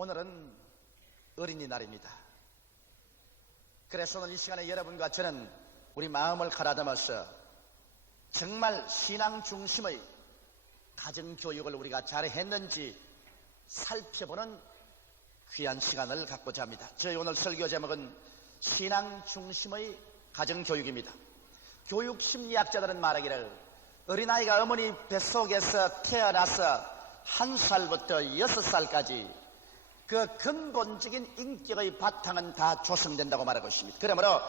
오늘은 어린이날입니다. 그래서 오늘 이 시간에 여러분과 저는 우리 마음을 가다듬어서 정말 신앙 중심의 가정교육을 우리가 잘했는지 살펴보는 귀한 시간을 갖고자 합니다. 저희 오늘 설교 제목은 신앙 중심의 가정교육입니다. 교육심리학자들은 말하기를 어린아이가 어머니 뱃속에서 태어나서 1살부터 6살까지 그 근본적인 인격의 바탕은 다 조성된다고 말하고 있습니다. 그러므로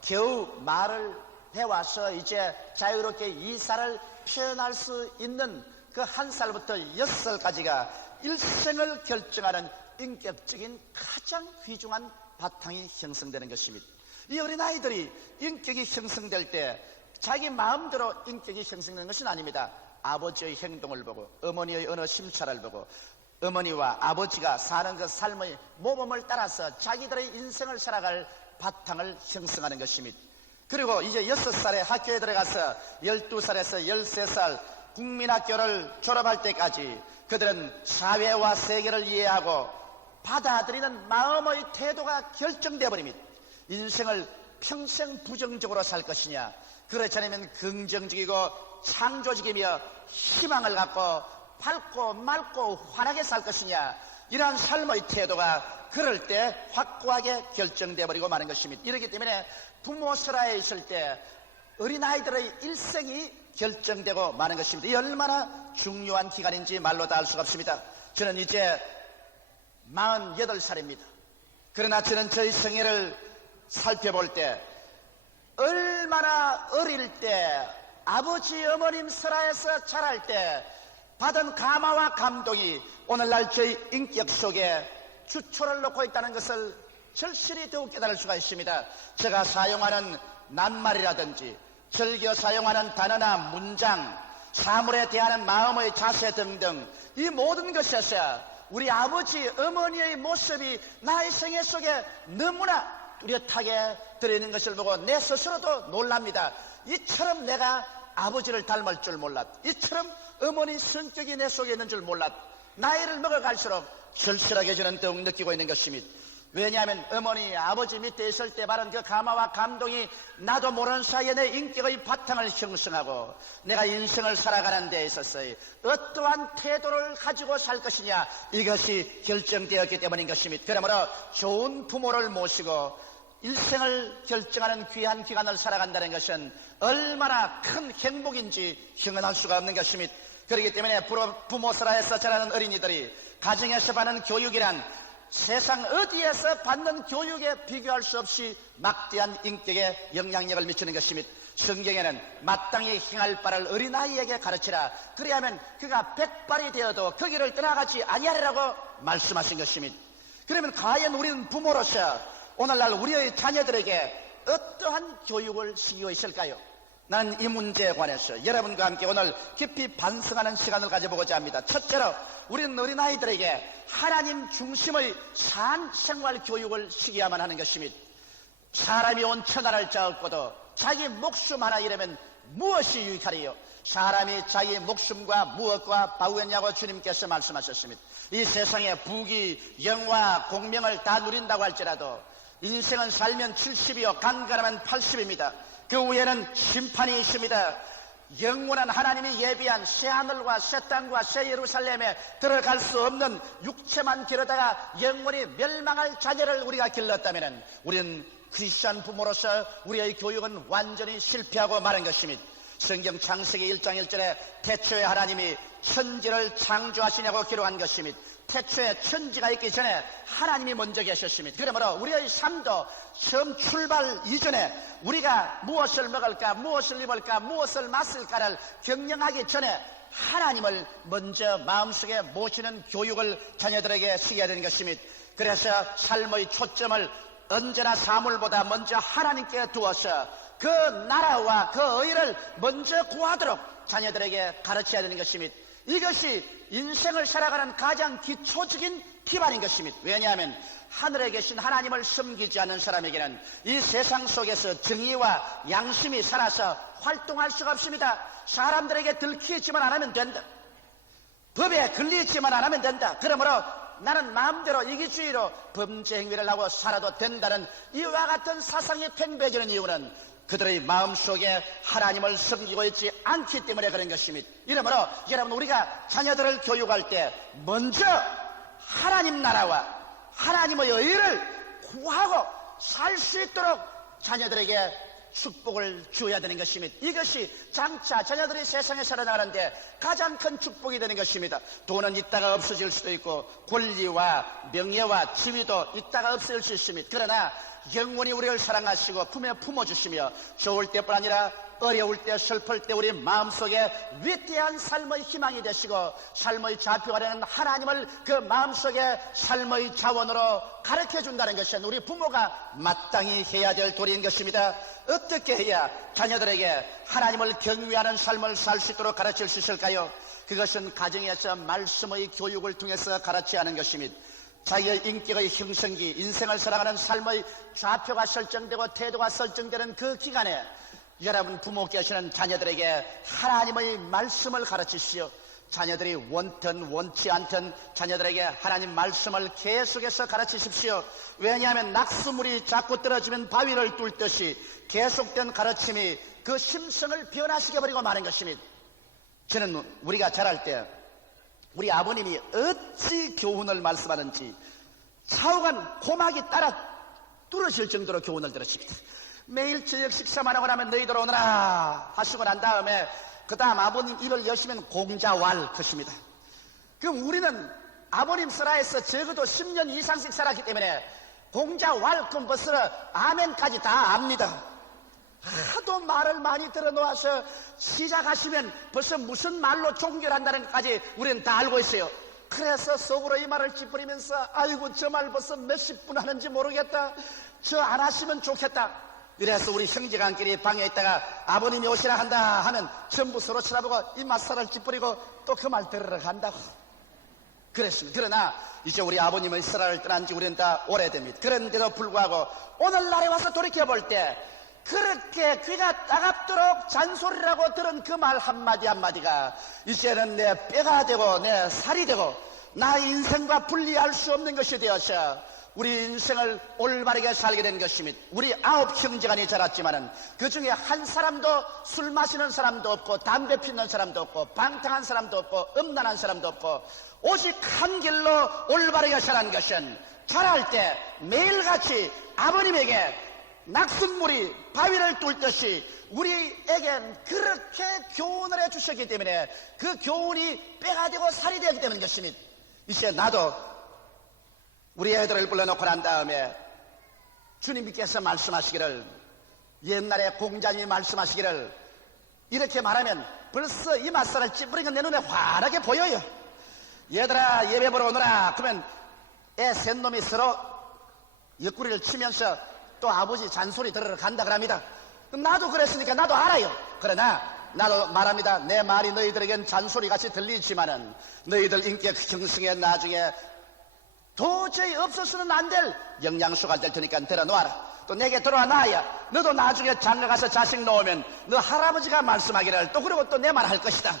겨우 말을 배워서 이제 자유롭게 이사를 표현할 수 있는 그 1살부터 6살까지가 일생을 결정하는 인격적인 가장 귀중한 바탕이 형성되는 것입니다. 이 어린아이들이 인격이 형성될 때 자기 마음대로 인격이 형성되는 것은 아닙니다. 아버지의 행동을 보고 어머니의 언어 심찰을 보고 어머니와 아버지가 사는 그 삶의 모범을 따라서 자기들의 인생을 살아갈 바탕을 형성하는 것입니다. 그리고 이제 6살에 학교에 들어가서 12살에서 13살 국민학교를 졸업할 때까지 그들은 사회와 세계를 이해하고 받아들이는 마음의 태도가 결정되어 버립니다. 인생을 평생 부정적으로 살 것이냐, 그렇지 않으면 긍정적이고 창조적이며 희망을 갖고 밝고 맑고 환하게 살 것이냐, 이러한 삶의 태도가 그럴 때 확고하게 결정되어 버리고 마는 것입니다. 이렇기 때문에 부모 설화에 있을 때 어린아이들의 일생이 결정되고 마는 것입니다. 이 얼마나 중요한 기간인지 말로 다 할 수가 없습니다. 저는 이제 48살입니다. 그러나 저는 저희 생애를 살펴볼 때 얼마나 어릴 때 아버지 어머님 설화에서 자랄 때 받은 감화와 감동이 오늘날 저희 인격 속에 주초를 놓고 있다는 것을 절실히 더욱 깨달을 수가 있습니다. 제가 사용하는 낱말이라든지 즐겨 사용하는 단어나 문장, 사물에 대하는 마음의 자세 등등 이 모든 것에서 우리 아버지 어머니의 모습이 나의 생애 속에 너무나 뚜렷하게 들어있는 것을 보고 내 스스로도 놀랍니다. 이처럼 내가 아버지를 닮을 줄 몰랐, 이처럼 어머니 성격이 내 속에 있는 줄 몰랐. 나이를 먹어갈수록 절실하게 저는 더욱 느끼고 있는 것입니다. 왜냐하면 어머니 아버지 밑에 있을 때 바른 그 감화와 감동이 나도 모르는 사이에 내 인격의 바탕을 형성하고 내가 인생을 살아가는 데 있어서의 어떠한 태도를 가지고 살 것이냐, 이것이 결정되었기 때문인 것입니다. 그러므로 좋은 부모를 모시고 일생을 결정하는 귀한 기간을 살아간다는 것은 얼마나 큰 행복인지 형언할 수가 없는 것입니다. 그렇기 때문에 부모 설화에서 자라는 어린이들이 가정에서 받는 교육이란 세상 어디에서 받는 교육에 비교할 수 없이 막대한 인격에 영향력을 미치는 것입니다. 성경에는 마땅히 행할 바를 어린아이에게 가르치라, 그리하면 그가 100발이 되어도 그 길을 떠나가지 아니하리라고 말씀하신 것입니다. 그러면 과연 우리는 부모로서 오늘날 우리의 자녀들에게 어떠한 교육을 시키고 있을까요? 나는 이 문제에 관해서 여러분과 함께 오늘 깊이 반성하는 시간을 가져보고자 합니다. 첫째로 우리는 어린아이들에게 하나님 중심의 산 생활 교육을 시켜야만 하는 것입니다. 사람이 온 천하를 짜었고도 자기 목숨 하나 잃으면 무엇이 유익하리요? 사람이 자기 목숨과 무엇과 바우겠냐고 주님께서 말씀하셨습니다. 이 세상에 부귀, 영화, 공명을 다 누린다고 할지라도 인생은 살면 70이요 간간하면 80입니다. 그 후에는 심판이 있습니다. 영원한 하나님이 예비한 새하늘과 새 땅과 새 예루살렘에 들어갈 수 없는 육체만 기르다가 영원히 멸망할 자녀를 우리가 길렀다면 우리는 크리스찬 부모로서 우리의 교육은 완전히 실패하고 마는 것입니다. 성경 창세기 1장 1절에 태초에 하나님이 천지를 창조하시냐고 기록한 것입니다. 태초에 천지가 있기 전에 하나님이 먼저 계셨습니다. 그러므로 우리의 삶도 처음 출발 이전에 우리가 무엇을 먹을까, 무엇을 입을까, 무엇을 마실까를 경영하기 전에 하나님을 먼저 마음속에 모시는 교육을 자녀들에게 시켜야 되는 것입니다. 그래서 삶의 초점을 언제나 사물보다 먼저 하나님께 두어서 그 나라와 그 의를 먼저 구하도록 자녀들에게 가르쳐야 되는 것입니다. 이것이 인생을 살아가는 가장 기초적인 기반인 것입니다. 왜냐하면 하늘에 계신 하나님을 섬기지 않는 사람에게는 이 세상 속에서 정의와 양심이 살아서 활동할 수가 없습니다. 사람들에게 들키지만 안 하면 된다. 법에 걸리지만 안 하면 된다. 그러므로 나는 마음대로 이기주의로 범죄 행위를 하고 살아도 된다는 이와 같은 사상이 팽배해지는 이유는 그들의 마음속에 하나님을 섬기고 있지 않기 때문에 그런 것입니다. 이러므로 여러분, 우리가 자녀들을 교육할 때 먼저 하나님 나라와 하나님의 의를 구하고 살 수 있도록 자녀들에게 축복을 주어야 되는 것입니다. 이것이 장차 자녀들이 세상에 살아나가는데 가장 큰 축복이 되는 것입니다. 돈은 있다가 없어질 수도 있고 권리와 명예와 지위도 있다가 없어질 수 있습니다. 그러나 영원히 우리를 사랑하시고 품에 품어주시며 좋을 때뿐 아니라 어려울 때, 슬플 때 우리 마음속에 위대한 삶의 희망이 되시고 삶의 좌표가 되는 하나님을 그 마음속에 삶의 자원으로 가르쳐준다는 것은 우리 부모가 마땅히 해야 될 도리인 것입니다. 어떻게 해야 자녀들에게 하나님을 경외하는 삶을 살 수 있도록 가르칠 수 있을까요? 그것은 가정에서 말씀의 교육을 통해서 가르쳐야 하는 것입니다. 자기의 인격의 형성기, 인생을 살아가는 삶의 좌표가 설정되고 태도가 설정되는 그 기간에 여러분 부모께서는 자녀들에게 하나님의 말씀을 가르치시오. 자녀들이 원든 원치 않든 자녀들에게 하나님 말씀을 계속해서 가르치십시오. 왜냐하면 낙수물이 자꾸 떨어지면 바위를 뚫듯이 계속된 가르침이 그 심성을 변화시켜 버리고 마는 것입니다. 저는 우리가 자랄 때 우리 아버님이 어찌 교훈을 말씀하는지 좌우간 고막이 따라 뚫어질 정도로 교훈을 들으십니다. 매일 저녁 식사만 하고 나면 너희들 오너라 하시고 난 다음에 그 다음 아버님 입을 여시면 공자왈 것입니다. 그럼 우리는 아버님 설화에서 적어도 10년 이상씩 살았기 때문에 공자왈 그럼 벌써 아멘까지 다 압니다. 하도 말을 많이 들어놓아서 시작하시면 벌써 무슨 말로 종결한다는 것까지 우리는 다 알고 있어요. 그래서 속으로 이 말을 찌푸리면서 아이고 저 말 벌써 몇십 분 하는지 모르겠다. 저 안 하시면 좋겠다. 이래서 우리 형제간끼리 방에 있다가 아버님이 오시라 한다 하면 전부 서로 쳐다보고 이 맞살을 찌푸리고 또 그 말 들으러 간다고 그랬습니다. 그러나 이제 우리 아버님의 설화를 떠난 지 우리는 다 오래됩니다. 그런데도 불구하고 오늘날에 와서 돌이켜볼 때 그렇게 귀가 따갑도록 잔소리라고 들은 그 말 한마디 한마디가 이제는 내 뼈가 되고 내 살이 되고 나의 인생과 분리할 수 없는 것이 되어서 우리 인생을 올바르게 살게 된 것입니다. 우리 9 형제간이 자랐지만은 그 중에 한 사람도 술 마시는 사람도 없고 담배 피우는 사람도 없고 방탕한 사람도 없고 음란한 사람도 없고 오직 한 길로 올바르게 자란 것은 자랄 때 매일같이 아버님에게 낙숫물이 바위를 뚫듯이 우리에겐 그렇게 교훈을 해주셨기 때문에 그 교훈이 뼈가 되고 살이 되기 때문인 것입니다. 이제 나도 우리 애들을 불러놓고 난 다음에 주님께서 말씀하시기를 옛날에 공자님이 말씀하시기를 이렇게 말하면 벌써 이 맞살을 찌푸리는 내 눈에 환하게 보여요. 얘들아 예배 보러 오너라. 그러면 애 셋 놈이 서로 옆구리를 치면서 또 아버지 잔소리 들으러 간다 그럽니다. 나도 그랬으니까 나도 알아요. 그러나 나도 말합니다. 내 말이 너희들에겐 잔소리같이 들리지만은 너희들 인격 형성에 나중에 도저히 없어서는 안 될 영양소가 될 테니까 들어놓아라. 또 내게 들어와 놔야 너도 나중에 장가 가서 자식 놓으면 너 할아버지가 말씀하기를 또 그러고 또 내 말 할 것이다.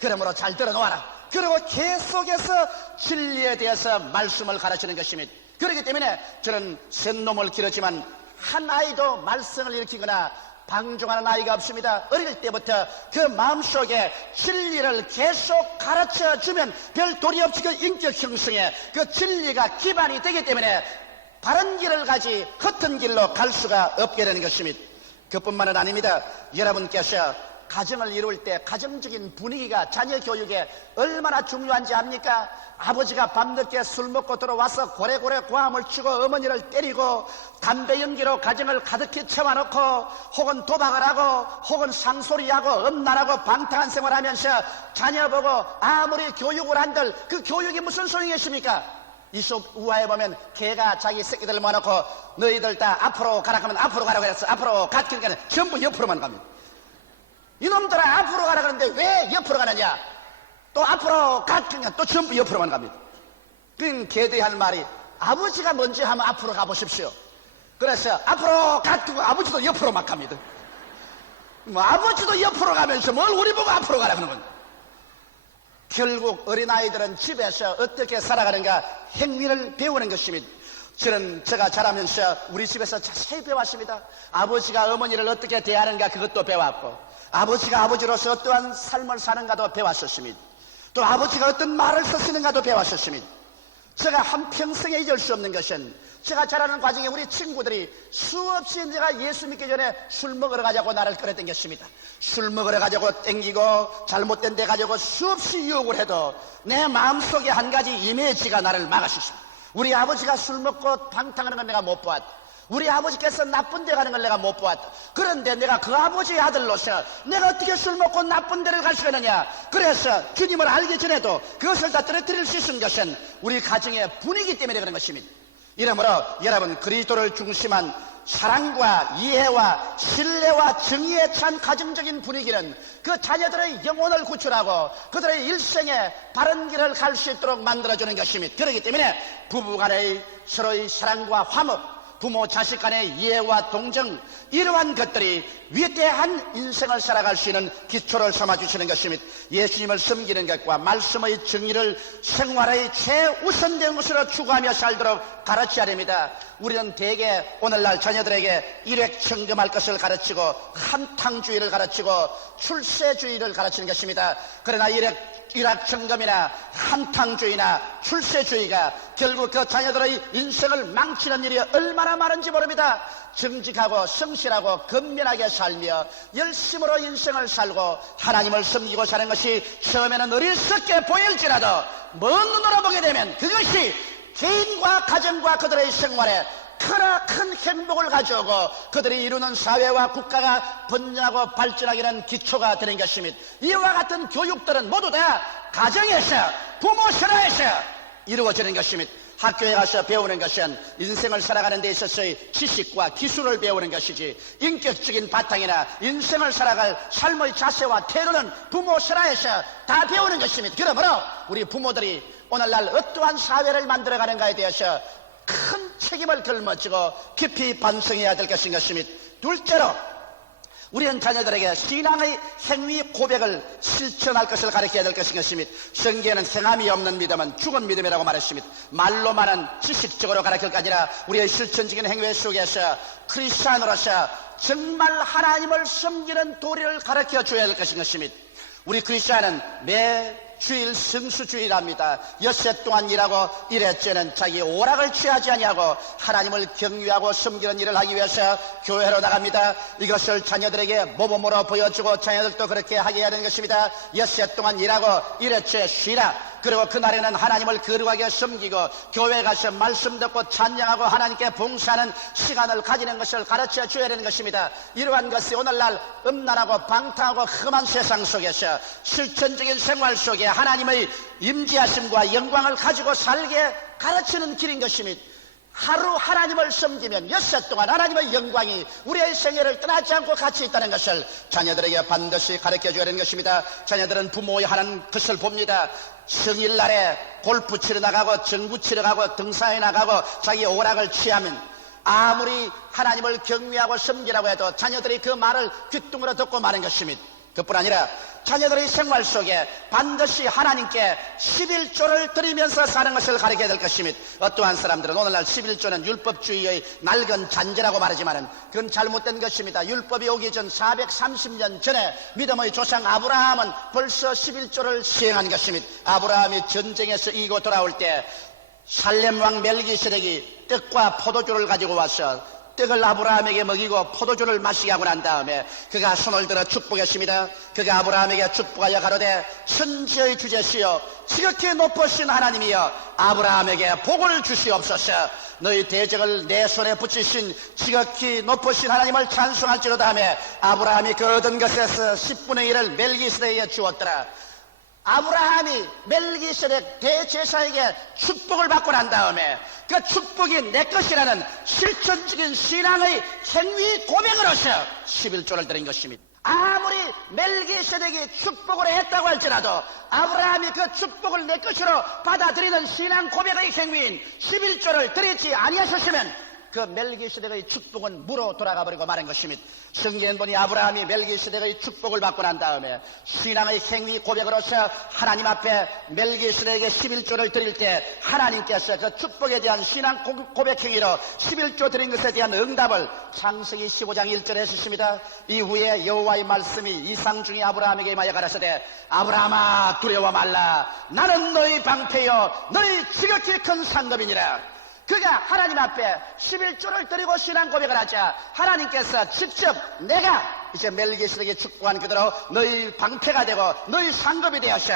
그러므로 잘 들어놓아라. 그리고 계속해서 진리에 대해서 말씀을 가르치는 것입니다. 그렇기 때문에 저는 셋 놈을 기르지만 한 아이도 말썽을 일으키거나 방종하는 아이가 없습니다. 어릴 때부터 그 마음속에 진리를 계속 가르쳐주면 별 도리 없이 그 인격 형성에 그 진리가 기반이 되기 때문에 바른 길을 가지 헛된 길로 갈 수가 없게 되는 것입니다. 그뿐만은 아닙니다. 여러분께서 가정을 이룰 때 가정적인 분위기가 자녀 교육에 얼마나 중요한지 압니까? 아버지가 밤늦게 술 먹고 들어와서 고래고래 고함을 치고 어머니를 때리고 담배 연기로 가정을 가득히 채워놓고 혹은 도박을 하고 혹은 상소리하고 음란하고 방탕한 생활하면서 자녀 보고 아무리 교육을 한들 그 교육이 무슨 소용이겠습니까? 이솝 우화에 보면 개가 자기 새끼들을 모아놓고 너희들 다 앞으로 가라 하면 앞으로 가라고 했어. 앞으로 갔으니까 전부 옆으로만 갑니다. 이놈들아 앞으로 가라 그러는데 왜 옆으로 가느냐? 또 앞으로 갔으니까 또 전부 옆으로만 갑니다. 그러니까 개들이 할 말이 아버지가 먼저 하면 앞으로 가보십시오. 그래서 앞으로 갔고 아버지도 옆으로 막 갑니다. 뭐 아버지도 옆으로 가면서 뭘 우리 보고 앞으로 가라 그러는 거예요. 결국 어린아이들은 집에서 어떻게 살아가는가 행위를 배우는 것입니다. 제가 자라면서 우리 집에서 자세히 배웠습니다. 아버지가 어머니를 어떻게 대하는가 그것도 배웠고, 아버지가 아버지로서 어떠한 삶을 사는가도 배웠었습니다. 또 아버지가 어떤 말을 쓰시는가도 배웠었습니다. 제가 한평생에 잊을 수 없는 것은 제가 자라는 과정에 우리 친구들이 수없이 내가 예수 믿기 전에 술 먹으러 가자고 나를 끌어당겼습니다. 술 먹으러 가자고 땡기고 잘못된 데 가자고 수없이 유혹을 해도 내 마음속에 한 가지 이미지가 나를 막았습니다. 우리 아버지가 술 먹고 방탕하는 건 내가 못 보았다. 우리 아버지께서 나쁜 데 가는 걸 내가 못 보았다. 그런데 내가 그 아버지의 아들로서 내가 어떻게 술 먹고 나쁜 데를 갈 수 있느냐. 그래서 주님을 알기 전에도 그것을 다 떨어뜨릴 수 있는 것은 우리 가정의 분위기 때문에 그런 것입니다. 이러므로 여러분, 그리스도를 중심한 사랑과 이해와 신뢰와 정의에 찬 가정적인 분위기는 그 자녀들의 영혼을 구출하고 그들의 일생에 바른 길을 갈 수 있도록 만들어주는 것입니다. 그렇기 때문에 부부간의 서로의 사랑과 화목, 부모 자식 간의 이해와 동정, 이러한 것들이 위대한 인생을 살아갈 수 있는 기초를 삼아주시는 것입니다. 예수님을 섬기는 것과 말씀의 정의를 생활의 최우선된 것으로 추구하며 살도록 가르쳐야 됩니다. 우리는 대개 오늘날 자녀들에게 일획천금할 것을 가르치고 한탕주의를 가르치고 출세주의를 가르치는 것입니다. 그러나 일확천금이나 한탕주의나 출세주의가 결국 그 자녀들의 인생을 망치는 일이 얼마나 많은지 모릅니다. 정직하고 성실하고 근면하게 살며 열심으로 인생을 살고 하나님을 섬기고 사는 것이 처음에는 어리석게 보일지라도 먼 눈으로 보게 되면 그것이 개인과 가정과 그들의 생활에 큰 행복을 가져오고 그들이 이루는 사회와 국가가 번영하고 발전하기는 기초가 되는 것입니다. 이와 같은 교육들은 모두 다 가정에서, 부모 신화에서 이루어지는 것입니다. 학교에 가서 배우는 것은 인생을 살아가는 데 있어서의 지식과 기술을 배우는 것이지, 인격적인 바탕이나 인생을 살아갈 삶의 자세와 태도는 부모 신화에서 다 배우는 것입니다. 그러므로 우리 부모들이 오늘날 어떠한 사회를 만들어가는가에 대해서 큰 책임을 짊어지고 깊이 반성해야 될 것인 것입니다. 둘째로 우리는 자녀들에게 신앙의 행위 고백을 실천할 것을 가르쳐야 될 것인 것입니다. 성경에는 행함이 없는 믿음은 죽은 믿음이라고 말했습니다. 말로만은 지식적으로 가르칠 게 아니라 우리의 실천적인 행위 속에서 크리스찬으로서 정말 하나님을 섬기는 도리를 가르쳐 줘야 될 것인 것입니다. 우리 크리스찬은 매 주일 성수주일합니다. 엿새 동안 일하고 일회째는 자기 오락을 취하지 아니하고 하나님을 경유하고 섬기는 일을 하기 위해서 교회로 나갑니다. 이것을 자녀들에게 모범으로 보여주고 자녀들도 그렇게 하게 해야 되는 것입니다. 엿새 동안 일하고 일회째 쉬라. 그리고 그날에는 하나님을 거룩하게 섬기고 교회에 가서 말씀 듣고 찬양하고 하나님께 봉사하는 시간을 가지는 것을 가르쳐 줘야 되는 것입니다. 이러한 것이 오늘날 음란하고 방탕하고 험한 세상 속에서 실천적인 생활 속에 하나님의 임재하심과 영광을 가지고 살게 가르치는 길인 것입니다. 하루 하나님을 섬기면 엿새 동안 하나님의 영광이 우리의 생애를 떠나지 않고 같이 있다는 것을 자녀들에게 반드시 가르쳐줘야 하는 것입니다. 자녀들은 부모의 하는 것을 봅니다. 성일날에 골프 치러 나가고 정구 치러 가고 등산에 나가고 자기 오락을 취하면 아무리 하나님을 경외하고 섬기라고 해도 자녀들이 그 말을 귓등으로 듣고 마는 것입니다. 그뿐 아니라 자녀들의 생활 속에 반드시 하나님께 11조를 드리면서 사는 것을 가르쳐야 될 것입니다. 어떠한 사람들은 오늘날 11조는 율법주의의 낡은 잔재라고 말하지만 그건 잘못된 것입니다. 율법이 오기 전 430년 전에 믿음의 조상 아브라함은 벌써 11조를 시행한 것입니다. 아브라함이 전쟁에서 이기고 돌아올 때 살렘 왕 멜기세덱이 떡과 포도주를 가지고 와서 떡을 아브라함에게 먹이고 포도주를 마시게 하고 난 다음에 그가 손을 들어 축복했습니다. 그가 아브라함에게 축복하여 가로되 천지의 주제시여 지극히 높으신 하나님이여 아브라함에게 복을 주시옵소서. 너희 대적을 내 손에 붙이신 지극히 높으신 하나님을 찬송할지로다 하며 아브라함이 그 얻은 것에서 10분의 1을 멜기세덱에게 주었더라. 아브라함이 멜기세덱 대제사에게 축복을 받고 난 다음에 그 축복이 내 것이라는 실천적인 신앙의 행위 고백으로서 11조를 드린 것입니다. 아무리 멜기세덱이 축복을 했다고 할지라도 아브라함이 그 축복을 내 것으로 받아들이는 신앙 고백의 행위인 11조를 드리지 아니하셨으면 그 멜기세덱의 축복은 무로 돌아가 버리고 마는 것입니다. 성경에 보니 아브라함이 멜기세덱의 축복을 받고 난 다음에 신앙의 행위 고백으로서 하나님 앞에 멜기세덱에게 11조를 드릴 때 하나님께서 그 축복에 대한 신앙 고백 행위로 11조 드린 것에 대한 응답을 창세기 15장 1절에 했습니다. 이후에 여호와의 말씀이 이상 중에 아브라함에게 임하여 가라사대 아브라함아 두려워 말라 나는 너희 방패요 너희 지극히 큰 상급이니라. 그가 하나님 앞에 11조를 드리고 신앙 고백을 하자 하나님께서 직접 내가 이제 멜기세덱에게 축복한 그대로 너희 방패가 되고 너희 상급이 되어서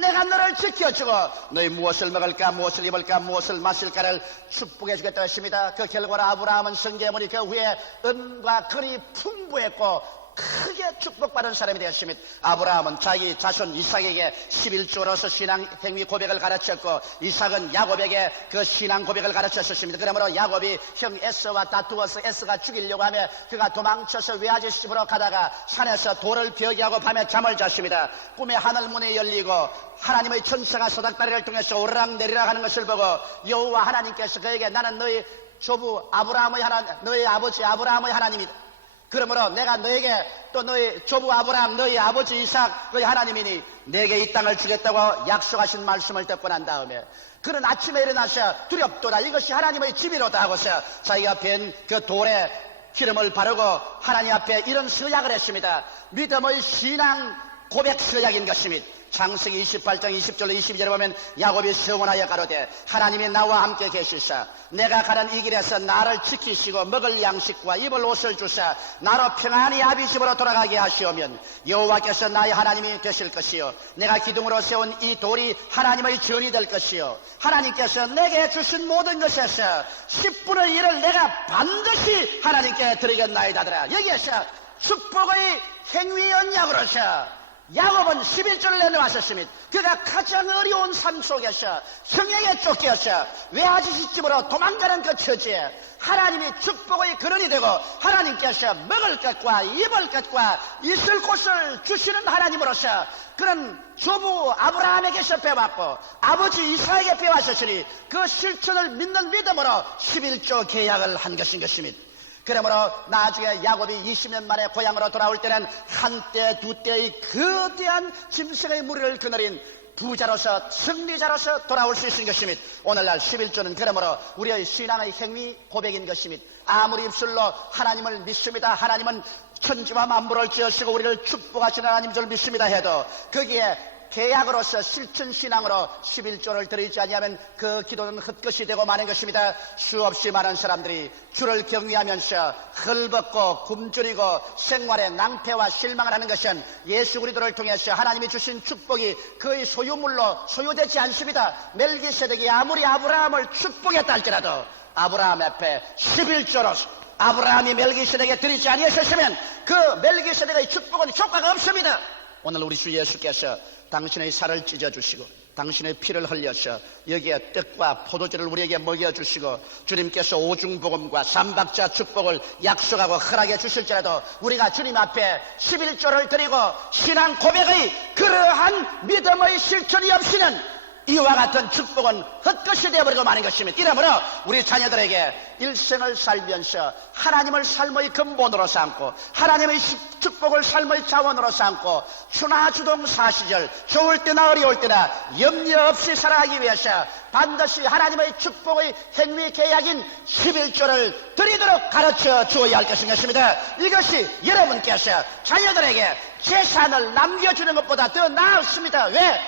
내가 너를 지켜주고 너희 무엇을 먹을까 무엇을 입을까 무엇을 마실까를 축복해 주겠다 했습니다. 그 결과로 아브라함은 성경에 보니 그 후에 은과 금이 풍부했고 크게 축복받은 사람이 되었습니다. 아브라함은 자기 자손 이삭에게 11조로서 신앙 행위 고백을 가르쳤고 이삭은 야곱에게 그 신앙 고백을 가르쳤습니다. 그러므로 야곱이 형 에서와 다투어서 에서가 죽이려고 하며 그가 도망쳐서 외아지 집으로 가다가 산에서 돌을 벼기하고 밤에 잠을 잤습니다. 꿈에 하늘문이 열리고 하나님의 천사가 소닥다리를 통해서 오르락내리락 하는 것을 보고 여호와 하나님께서 그에게 나는 너희 조부 아브라함의 하나님 너희 아버지 아브라함의 하나님이다. 그러므로 내가 너에게 또 너희 조부 아브라함 너희 아버지 이삭 너희 하나님이니 내게 이 땅을 주겠다고 약속하신 말씀을 듣고 난 다음에 그는 아침에 일어나서 두렵도다 이것이 하나님의 집이로다 하고서 자기가 벤 그 돌에 기름을 바르고 하나님 앞에 이런 서약을 했습니다. 믿음의 신앙 고백 서약인 것입니다. 창세기 28장 20절로 22절에 보면 야곱이 서원하여 가로되 하나님이 나와 함께 계시사 내가 가는 이 길에서 나를 지키시고 먹을 양식과 입을 옷을 주사 나로 평안히 아비 집으로 돌아가게 하시오면 여호와께서 나의 하나님이 되실 것이요 내가 기둥으로 세운 이 돌이 하나님의 전이 될 것이요 하나님께서 내게 주신 모든 것에서 10분의 1을 내가 반드시 하나님께 드리겠나이다더라. 여기에서 축복의 행위 언약으로서 야곱은 11조를 내놓았었습니다. 그가 가장 어려운 삶 속에서 형에게 쫓겨서 외아지 집으로 도망가는 그 처지에 하나님이 축복의 근원이 되고 하나님께서 먹을 것과 입을 것과 있을 곳을 주시는 하나님으로서 그런 조부 아브라함에게서 배웠고 아버지 이삭에게 배웠으니 그 실천을 믿는 믿음으로 11조 계약을 한 것인 것입니다. 그러므로 나중에 야곱이 20년 만에 고향으로 돌아올 때는 한때 두때의 거대한 짐승의 무리를 거느린 부자로서 승리자로서 돌아올 수 있는 것입니다. 오늘날 11조는 그러므로 우리의 신앙의 행위 고백인 것입니다. 아무리 입술로 하나님을 믿습니다. 하나님은 천지와 만물을 지으시고 우리를 축복하시는 하나님인 줄 믿습니다 해도 거기에 계약으로서 실천신앙으로 11조를 드리지 아니하면 그 기도는 헛것이 되고 마는 것입니다. 수없이 많은 사람들이 주를 경외하면서 헐벗고 굶주리고 생활에 낭패와 실망을 하는 것은 예수 그리스도를 통해서 하나님이 주신 축복이 그의 소유물로 소유되지 않습니다. 멜기세덱이 아무리 아브라함을 축복했다 할지라도 아브라함 앞에 11조로서 아브라함이 멜기세덱에게 드리지 아니하셨으면 그 멜기세덱의 축복은 효과가 없습니다. 오늘 우리 주 예수께서 당신의 살을 찢어주시고 당신의 피를 흘려서 여기에 떡과 포도주를 우리에게 먹여주시고 주님께서 오중복음과 삼박자 축복을 약속하고 허락해 주실지라도 우리가 주님 앞에 11조를 드리고 신앙 고백의 그러한 믿음의 실천이 없이는 이와 같은 축복은 헛것이 되어버리고 마는 것입니다. 이러므로 우리 자녀들에게 일생을 살면서 하나님을 삶의 근본으로 삼고 하나님의 축복을 삶의 자원으로 삼고 추나주동 사시절 좋을 때나 어려울 때나 염려 없이 살아가기 위해서 반드시 하나님의 축복의 행위 계약인 11조를 드리도록 가르쳐 주어야 할 것입니다. 이것이 여러분께서 자녀들에게 재산을 남겨주는 것보다 더 나았습니다. 왜?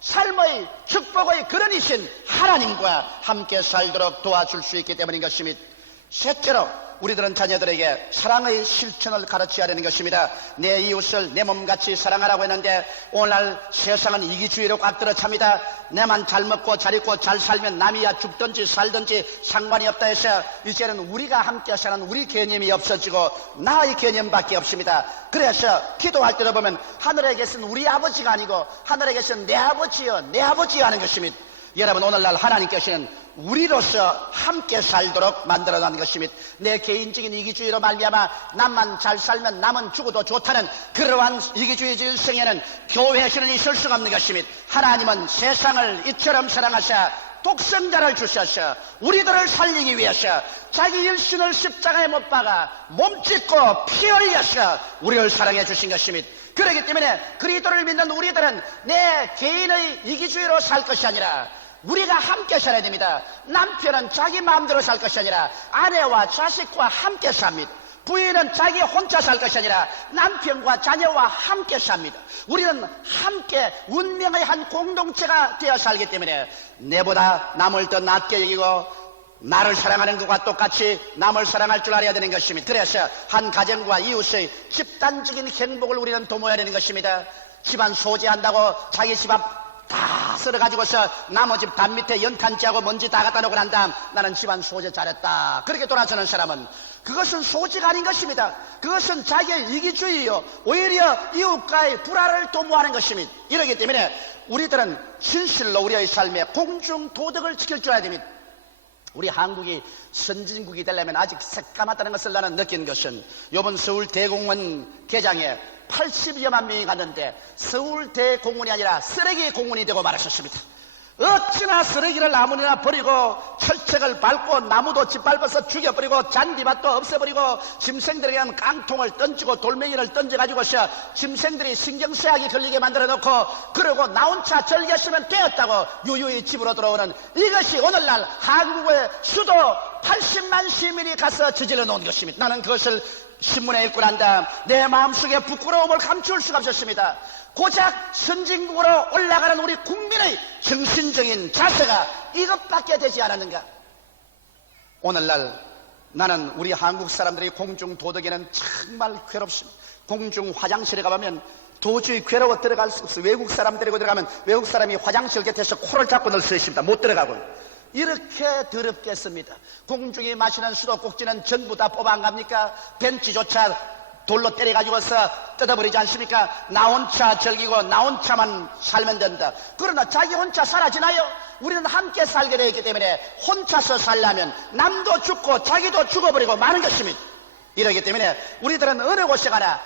삶의 축복의 근원이신 하나님과 함께 살도록 도와줄 수 있기 때문인 것입니다. 셋째로 우리들은 자녀들에게 사랑의 실천을 가르쳐야 하는 것입니다. 내 이웃을 내 몸같이 사랑하라고 했는데 오늘날 세상은 이기주의로 꽉 들어찹니다. 내만 잘 먹고 잘 입고 잘 살면 남이야 죽든지 살든지 상관이 없다 해서 이제는 우리가 함께 사는 우리 개념이 없어지고 나의 개념밖에 없습니다. 그래서 기도할 때도 보면 하늘에 계신 우리 아버지가 아니고 하늘에 계신 내 아버지여 내 아버지여 하는 것입니다. 여러분 오늘날 하나님께서는 우리로서 함께 살도록 만들어놓은 것입니다. 내 개인적인 이기주의로 말미암아 남만 잘 살면 남은 죽어도 좋다는 그러한 이기주의 일생에는 교회에서는 있을 수가 없는 것입니다. 하나님은 세상을 이처럼 사랑하사 독생자를 주셔서 우리들을 살리기 위해서 자기 일신을 십자가에 못 박아 몸짓고 피 흘려서 우리를 사랑해 주신 것입니다. 그렇기 때문에 그리스도를 믿는 우리들은 내 개인의 이기주의로 살 것이 아니라 우리가 함께 살아야 됩니다. 남편은 자기 마음대로 살 것이 아니라 아내와 자식과 함께 삽니다. 부인은 자기 혼자 살 것이 아니라 남편과 자녀와 함께 삽니다. 우리는 함께 운명의 한 공동체가 되어 살기 때문에 내보다 남을 더 낫게 여기고 나를 사랑하는 것과 똑같이 남을 사랑할 줄 알아야 되는 것입니다. 그래서 한 가정과 이웃의 집단적인 행복을 우리는 도모해야 되는 것입니다. 집안 소지한다고 자기 집 앞 다 썰어가지고서 나무 집 담 밑에 연탄재하고 먼지 다 갖다 놓고 난 다음 나는 집안 소지 잘했다 그렇게 돌아서는 사람은 그것은 소지가 아닌 것입니다. 그것은 자기의 이기주의요 오히려 이웃과의 불화를 도모하는 것입니다. 이러기 때문에 우리들은 진실로 우리의 삶에 공중도덕을 지킬 줄 알아야 됩니다. 우리 한국이 선진국이 되려면 아직 새까맣다는 것을 나는 느낀 것은 이번 서울대공원 개장에 80여만 명이 갔는데 서울대공원이 아니라 쓰레기 공원이 되고 말았습니다. 어찌나 쓰레기를 아무나 버리고 철책을 밟고 나무도 짓밟아서 죽여버리고 잔디밭도 없애버리고 짐승들에게는 깡통을 던지고 돌멩이를 던져가지고서 짐승들이 신경쇠약이 걸리게 만들어 놓고 그러고 나 혼자 즐겼으면 되었다고 유유히 집으로 들어오는 이것이 오늘날 한국의 수도 80만 시민이 가서 저질러 놓은 것입니다. 나는 그것을 신문에 읽고 난 다음 내 마음속에 부끄러움을 감출 수가 없었습니다. 고작 선진국으로 올라가는 우리 국민의 정신적인 자세가 이것밖에 되지 않았는가? 오늘날 나는 우리 한국 사람들의 공중도덕에는 정말 괴롭습니다. 공중 화장실에 가보면 도저히 괴로워 들어갈 수 없어요. 외국 사람 데리고 들어가면 외국 사람이 화장실 곁에서 코를 잡고 늘 서 있습니다. 못 들어가고 이렇게 더럽겠습니다. 공중에 마시는 수도꼭지는 전부 다 뽑아 안 갑니까? 벤치조차 돌로 때려가지고서 뜯어버리지 않습니까? 나 혼자 즐기고 나 혼자만 살면 된다. 그러나 자기 혼자 사라지나요? 우리는 함께 살게 되어 있기 때문에 혼자서 살려면 남도 죽고 자기도 죽어버리고 마는 것입니다. 이러기 때문에 우리들은 어느 곳에 가나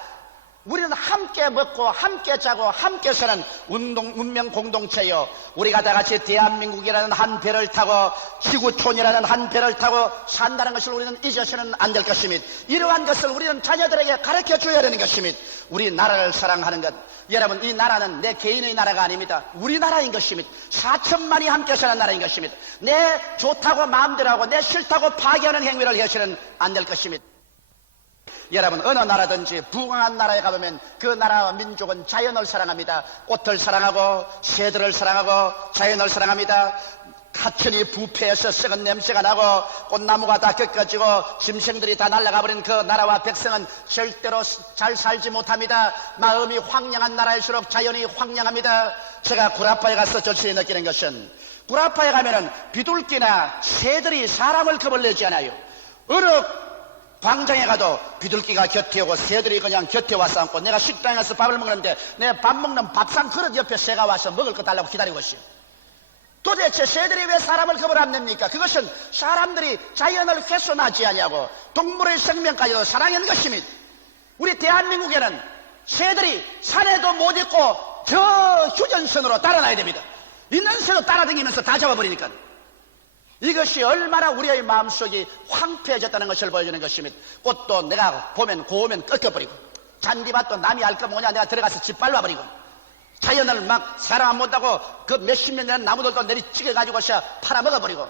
우리는 함께 먹고 함께 자고 함께 사는 운명 공동체요. 우리가 다 같이 대한민국이라는 한 배를 타고 지구촌이라는 한 배를 타고 산다는 것을 우리는 잊어서는 안 될 것입니다. 이러한 것을 우리는 자녀들에게 가르쳐 줘야 되는 것입니다. 우리 나라를 사랑하는 것. 여러분, 이 나라는 내 개인의 나라가 아닙니다. 우리나라인 것입니다. 4천만이 함께 사는 나라인 것입니다. 내 좋다고 마음대로 하고 내 싫다고 파괴하는 행위를 해서는 안 될 것입니다. 여러분, 어느 나라든지 부강한 나라에 가보면 그 나라와 민족은 자연을 사랑합니다. 꽃을 사랑하고 새들을 사랑하고 자연을 사랑합니다. 하천이 부패해서 썩은 냄새가 나고 꽃나무가 다 꺾어지고 짐승들이 다 날아가 버린 그 나라와 백성은 절대로 잘 살지 못합니다. 마음이 황량한 나라일수록 자연이 황량합니다. 제가 구라파에 가서 절실히 느끼는 것은 구라파에 가면은 비둘기나 새들이 사람을 겁을 내지 않아요. 어느 광장에 가도 비둘기가 곁에 오고 새들이 그냥 곁에 와서 앉고 내가 식당에 가서 밥을 먹는데 내 밥 먹는 밥상 그릇 옆에 새가 와서 먹을 거 달라고 기다리고 있어요. 도대체 새들이 왜 사람을 겁을 안 냅니까? 그것은 사람들이 자연을 훼손하지 아니하고 동물의 생명까지도 사랑하는 것입니다. 우리 대한민국에는 새들이 산에도 못 있고 저 휴전선으로 달아나야 됩니다. 있는 새도 따라다니면서 다 잡아버리니까. 이것이 얼마나 우리의 마음속이 황폐해졌다는 것을 보여주는 것입니다. 꽃도 내가 보면 고우면 꺾어버리고 잔디밭도 남이 알 거 뭐냐 내가 들어가서 짓밟아버리고 자연을 막 사람 못하고 그 몇십 년 된 나무들도 내리찍어가지고서 팔아먹어버리고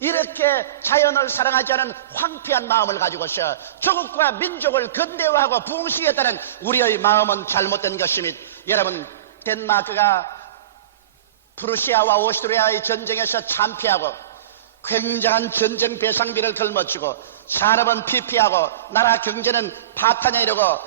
이렇게 자연을 사랑하지 않은 황폐한 마음을 가지고서 조국과 민족을 근대화하고 부흥시키겠다는 우리의 마음은 잘못된 것입니다. 여러분, 덴마크가 프루시아와 오스트리아의 전쟁에서 참패하고 굉장한 전쟁 배상비를 걸머치고 산업은 피폐하고 나라 경제는 파탄에 이르고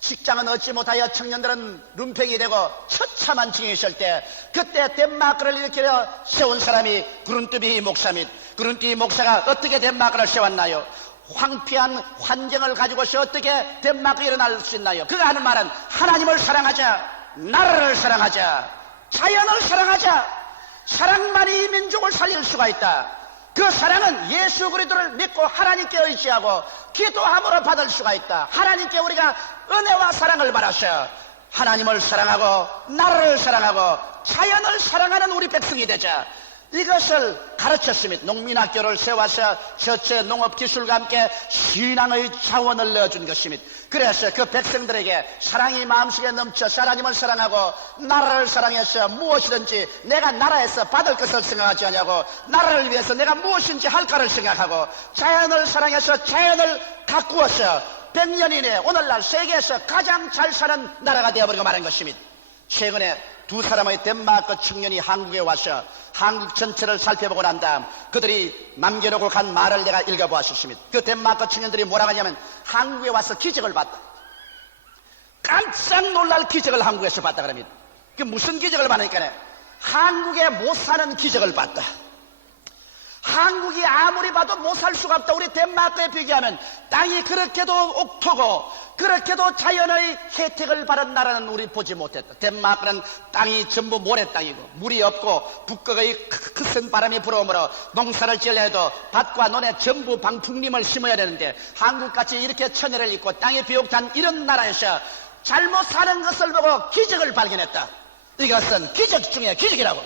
직장은 얻지 못하여 청년들은 눈팽이 되고 처참한 징에 있을 때 그때 덴마크를 일으키려 세운 사람이 그룬뜨비 목사입니다. 그룬뜨비 목사가 어떻게 덴마크를 세웠나요? 황폐한 환경을 가지고서 어떻게 덴마크가 일어날 수 있나요? 그가 하는 말은 하나님을 사랑하자, 나라를 사랑하자, 자연을 사랑하자. 사랑만이 이 민족을 살릴 수가 있다. 그 사랑은 예수 그리스도를 믿고 하나님께 의지하고 기도함으로 받을 수가 있다. 하나님께 우리가 은혜와 사랑을 받아서 하나님을 사랑하고 나라를 사랑하고 자연을 사랑하는 우리 백성이 되자. 이것을 가르쳤습니다. 농민학교를 세워서 저체 농업기술과 함께 신앙의 자원을 넣어준 것입니다. 그래서 그 백성들에게 사랑이 마음속에 넘쳐 하나님을 사랑하고 나라를 사랑해서 무엇이든지 내가 나라에서 받을 것을 생각하지 않냐고, 나라를 위해서 내가 무엇인지 할까를 생각하고, 자연을 사랑해서 자연을 가꾸어서 100년 이내 오늘날 세계에서 가장 잘 사는 나라가 되어버리고 마는 것입니다. 최근에 두 사람의 덴마크 청년이 한국에 와서 한국 전체를 살펴보고 난 다음 그들이 남겨놓고 간 말을 내가 읽어보았습니다. 그 덴마크 청년들이 뭐라고 하냐면, 한국에 와서 기적을 봤다. 깜짝 놀랄 기적을 한국에서 봤다 그럽니다. 그 무슨 기적을 봤느니까, 한국에 못 사는 기적을 봤다. 한국이 아무리 봐도 못 살 수가 없다. 우리 덴마크에 비교하면 땅이 그렇게도 옥토고 그렇게도 자연의 혜택을 받은 나라는 우리 보지 못했다. 덴마크는 땅이 전부 모래 땅이고 물이 없고 북극의 크큰 바람이 불어오므로 농사를 지으려 해도 밭과 논에 전부 방풍림을 심어야 되는데, 한국같이 이렇게 천혜를 입고 땅이 비옥한 이런 나라에서 잘못 사는 것을 보고 기적을 발견했다. 이것은 기적 중에 기적이라고.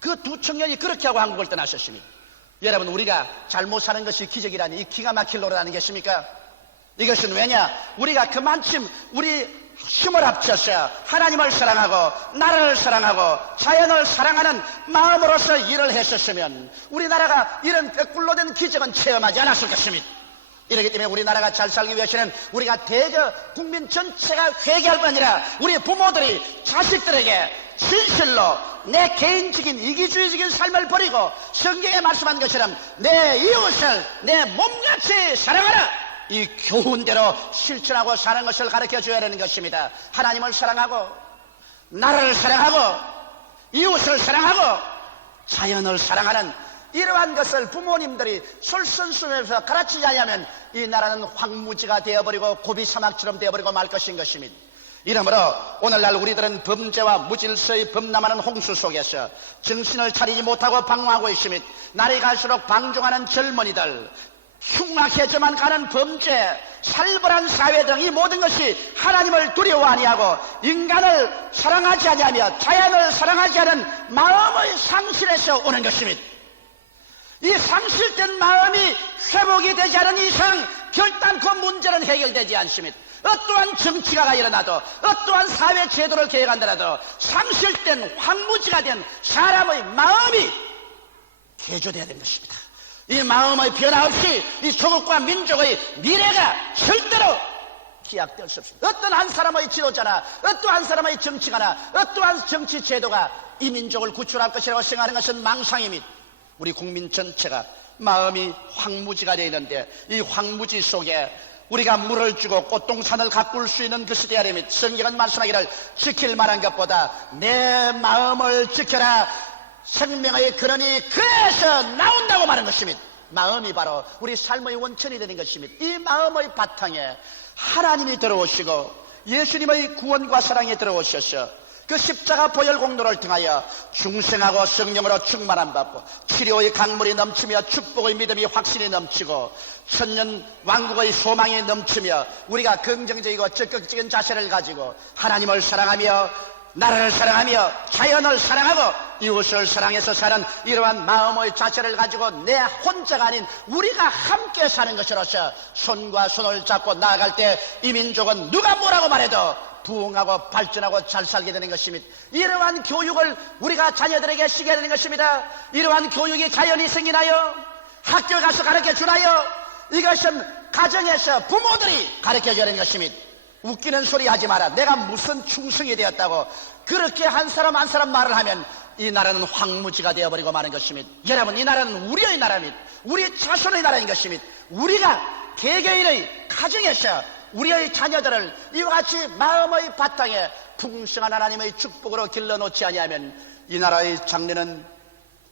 그 두 청년이 그렇게 하고 한국을 떠나셨습니다. 여러분, 우리가 잘못 사는 것이 기적이라니 이 기가 막힐 노릇 아니겠습니까? 이것은 왜냐? 우리가 그만큼 우리 힘을 합쳐서 하나님을 사랑하고 나라를 사랑하고 자연을 사랑하는 마음으로서 일을 했었으면 우리나라가 이런 벽불로 된 기적은 체험하지 않았을 것입니다. 이렇기 때문에 우리나라가 잘 살기 위해서는 우리가 대거 국민 전체가 회개할 뿐 아니라 우리 부모들이 자식들에게 진실로 내 개인적인 이기주의적인 삶을 버리고 성경에 말씀한 것처럼 내 이웃을 내 몸같이 사랑하라, 이 교훈대로 실천하고 사는 것을 가르쳐 줘야 되는 것입니다. 하나님을 사랑하고 나라를 사랑하고 이웃을 사랑하고 자연을 사랑하는 이러한 것을 부모님들이 솔선수범해서 가르치지 않으면 이 나라는 황무지가 되어버리고 고비사막처럼 되어버리고 말 것인 것입니다. 이러므로 오늘날 우리들은 범죄와 무질서의 범람하는 홍수 속에서 정신을 차리지 못하고 방황하고 있으며, 날이 갈수록 방종하는 젊은이들, 흉악해져만 가는 범죄, 살벌한 사회 등 이 모든 것이 하나님을 두려워 아니하고 인간을 사랑하지 아니하며 자연을 사랑하지 않은 마음의 상실에서 오는 것입니다. 이 상실된 마음이 회복이 되지 않은 이상 결단코 문제는 해결되지 않습니다. 어떠한 정치가가 일어나도 어떠한 사회 제도를 개혁한다라도 상실된 황무지가 된 사람의 마음이 개조되어야 되는 것입니다. 이 마음의 변화 없이 이 조국과 민족의 미래가 절대로 기약될 수 없습니다. 어떤 한 사람의 지도자나 어떠한 사람의 정치가나 어떠한 정치 제도가 이 민족을 구출할 것이라고 생각하는 것은 망상입니다. 우리 국민 전체가 마음이 황무지가 되어 있는데, 이 황무지 속에 우리가 물을 주고 꽃동산을 가꿀 수 있는 그 시대에 되면 성경은 말씀하기를 지킬 만한 것보다 내 마음을 지켜라, 생명의 근원이 그에서 나온다고 말하는 것입니다. 마음이 바로 우리 삶의 원천이 되는 것입니다. 이 마음의 바탕에 하나님이 들어오시고 예수님의 구원과 사랑이 들어오셔서 그 십자가 보혈 공로를 통하여 중생하고 성령으로 충만함 받고 치료의 강물이 넘치며 축복의 믿음이 확신이 넘치고 천년 왕국의 소망이 넘치며 우리가 긍정적이고 적극적인 자세를 가지고 하나님을 사랑하며 나라를 사랑하며 자연을 사랑하고 이웃을 사랑해서 사는 이러한 마음의 자세를 가지고 내 혼자가 아닌 우리가 함께 사는 것으로서 손과 손을 잡고 나아갈 때 이 민족은 누가 뭐라고 말해도 부흥하고 발전하고 잘 살게 되는 것입니다. 이러한 교육을 우리가 자녀들에게 시켜야 되는 것입니다. 이러한 교육이 자연히 생기나요? 학교에 가서 가르쳐 주나요? 이것은 가정에서 부모들이 가르쳐 줘야 되는 것입니다. 웃기는 소리 하지 마라. 내가 무슨 충성이 되었다고 그렇게 한 사람 한 사람 말을 하면 이 나라는 황무지가 되어버리고 마는 것입니다. 여러분, 이 나라는 우리의 나라입니다. 우리 자손의 나라인 것입니다. 우리가 개개인의 가정에서 우리의 자녀들을 이와 같이 마음의 바탕에 풍성한 하나님의 축복으로 길러놓지 아니하면 이 나라의 장래는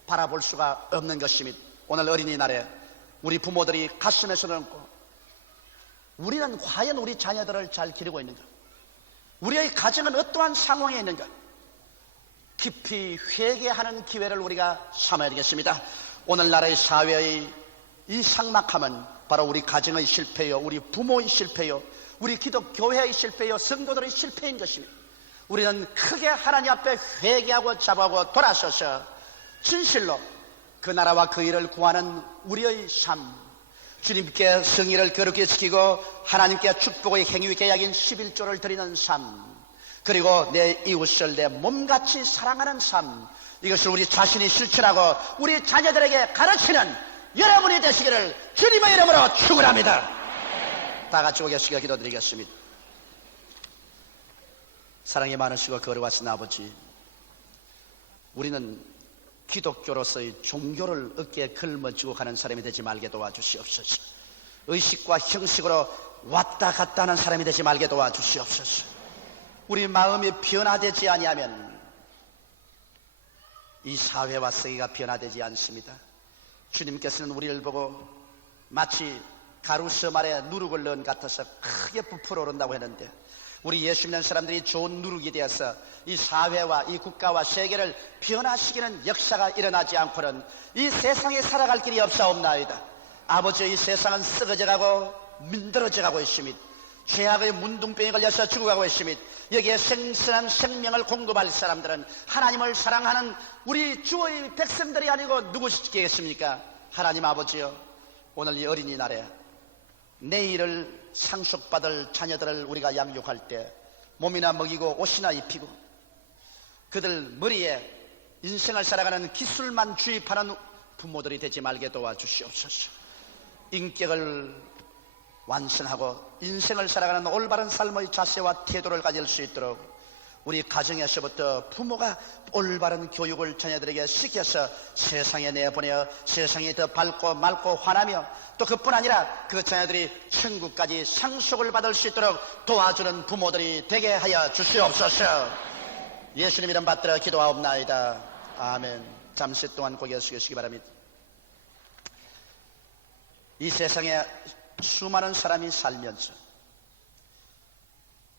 바라볼 수가 없는 것입니다. 오늘 어린이날에 우리 부모들이 가슴에서 넘고 우리는 과연 우리 자녀들을 잘 기르고 있는가? 우리의 가정은 어떠한 상황에 있는가? 깊이 회개하는 기회를 우리가 삼아야 되겠습니다. 오늘날의 사회의 이 삭막함은 바로 우리 가정의 실패요, 우리 부모의 실패요, 우리 기독교회의 실패요, 성도들의 실패인 것입니다. 우리는 크게 하나님 앞에 회개하고 자부하고 돌아서서 진실로 그 나라와 그 일을 구하는 우리의 삶, 주님께 성의를 거룩히 지키고 하나님께 축복의 행위 계약인 11조를 드리는 삶, 그리고 내 이웃을 내 몸같이 사랑하는 삶, 이것을 우리 자신이 실천하고 우리 자녀들에게 가르치는 여러분이 되시기를 주님의 이름으로 축원합니다. 다 같이 오겠습니다. 기도드리겠습니다. 사랑이 많으시고 거룩하신 아버지, 우리는 기독교로서의 종교를 어깨에 걸머쥐고 가는 사람이 되지 말게 도와주시옵소서. 의식과 형식으로 왔다 갔다 하는 사람이 되지 말게 도와주시옵소서. 우리 마음이 변화되지 아니하면 이 사회와 세계가 변화되지 않습니다. 주님께서는 우리를 보고 마치 가루섬 아래 누룩을 넣은 같아서 크게 부풀어 오른다고 했는데, 우리 예수 믿는 사람들이 좋은 누룩이 되어서 이 사회와 이 국가와 세계를 변화시키는 역사가 일어나지 않고는 이 세상에 살아갈 길이 없사옵나이다. 아버지, 이 세상은 썩어져가고 민들어져가고 있습니다. 죄악의 문둥병에 걸려서 죽어가고 있습니다. 여기에 생선한 생명을 공급할 사람들은 하나님을 사랑하는 우리 주의 백성들이 아니고 누구시겠습니까? 하나님 아버지여, 오늘 이 어린이날에 내일을 상속받을 자녀들을 우리가 양육할 때 몸이나 먹이고 옷이나 입히고 그들 머리에 인생을 살아가는 기술만 주입하는 부모들이 되지 말게 도와주시옵소서. 인격을 완성하고 인생을 살아가는 올바른 삶의 자세와 태도를 가질 수 있도록 우리 가정에서부터 부모가 올바른 교육을 자녀들에게 시켜서 세상에 내보내어 세상이 더 밝고 맑고 환하며, 또 그뿐 아니라 그 자녀들이 천국까지 상속을 받을 수 있도록 도와주는 부모들이 되게 하여 주시옵소서. 예수님 이름 받들어 기도하옵나이다. 아멘. 잠시 동안 고개 숙이시기 바랍니다. 이 세상에 수많은 사람이 살면서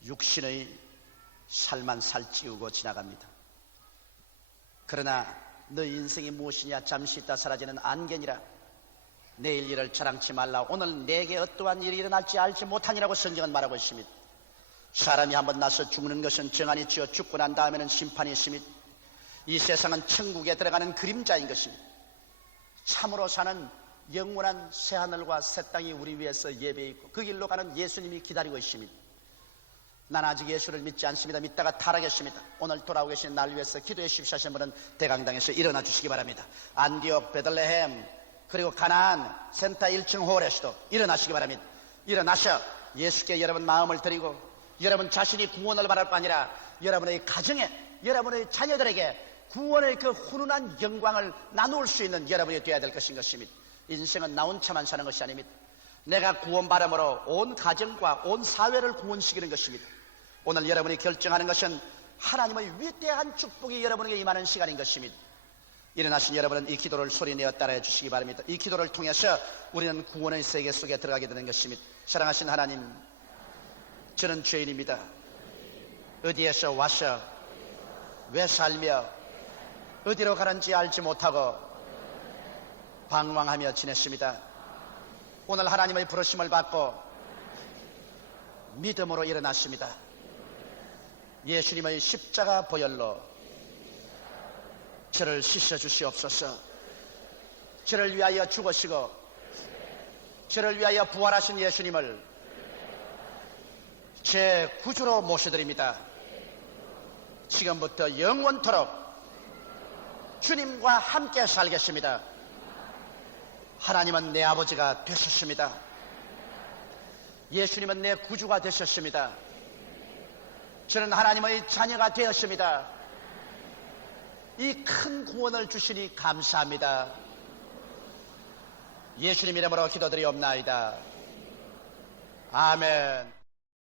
육신의 살만 살찌우고 지나갑니다. 그러나 너희 인생이 무엇이냐, 잠시 있다 사라지는 안개니라. 내일 일을 자랑치 말라. 오늘 내게 어떠한 일이 일어날지 알지 못하니라고 성경은 말하고 있습니다. 사람이 한번 나서 죽는 것은 정한이 지어 죽고 난 다음에는 심판이 있습니다. 이 세상은 천국에 들어가는 그림자인 것입니다. 참으로 사는 영원한 새하늘과 새 땅이 우리 위해서 예배해 있고 그 길로 가는 예수님이 기다리고 있습니다. 난 아직 예수를 믿지 않습니다. 믿다가 타락했습니다. 오늘 돌아오고 계신 날 위해서 기도해 주십시오 하신 분은 대강당에서 일어나 주시기 바랍니다. 안디옥, 베들레헴, 그리고 가나안 센터 1층 홀에서도 일어나시기 바랍니다. 일어나셔 예수께 여러분 마음을 드리고 여러분 자신이 구원을 받을 뿐 아니라 여러분의 가정에, 여러분의 자녀들에게 구원의 그 훈훈한 영광을 나눌 수 있는 여러분이 되어야 될 것인 것입니다. 인생은 나 혼자만 사는 것이 아닙니다. 내가 구원받음으로 온 가정과 온 사회를 구원시키는 것입니다. 오늘 여러분이 결정하는 것은 하나님의 위대한 축복이 여러분에게 임하는 시간인 것입니다. 일어나신 여러분은 이 기도를 소리내어 따라해 주시기 바랍니다. 이 기도를 통해서 우리는 구원의 세계 속에 들어가게 되는 것입니다. 사랑하신 하나님, 저는 죄인입니다. 어디에서 와서 왜 살며 어디로 가는지 알지 못하고 방황하며 지냈습니다. 오늘 하나님의 부르심을 받고 믿음으로 일어났습니다. 예수님의 십자가 보혈로 저를 씻어주시옵소서. 저를 위하여 죽으시고 저를 위하여 부활하신 예수님을 제 구주로 모셔드립니다. 지금부터 영원토록 주님과 함께 살겠습니다. 하나님은 내 아버지가 되셨습니다. 예수님은 내 구주가 되셨습니다. 저는 하나님의 자녀가 되었습니다. 이 큰 구원을 주시니 감사합니다. 예수님 이름으로 기도드리옵나이다. 아멘.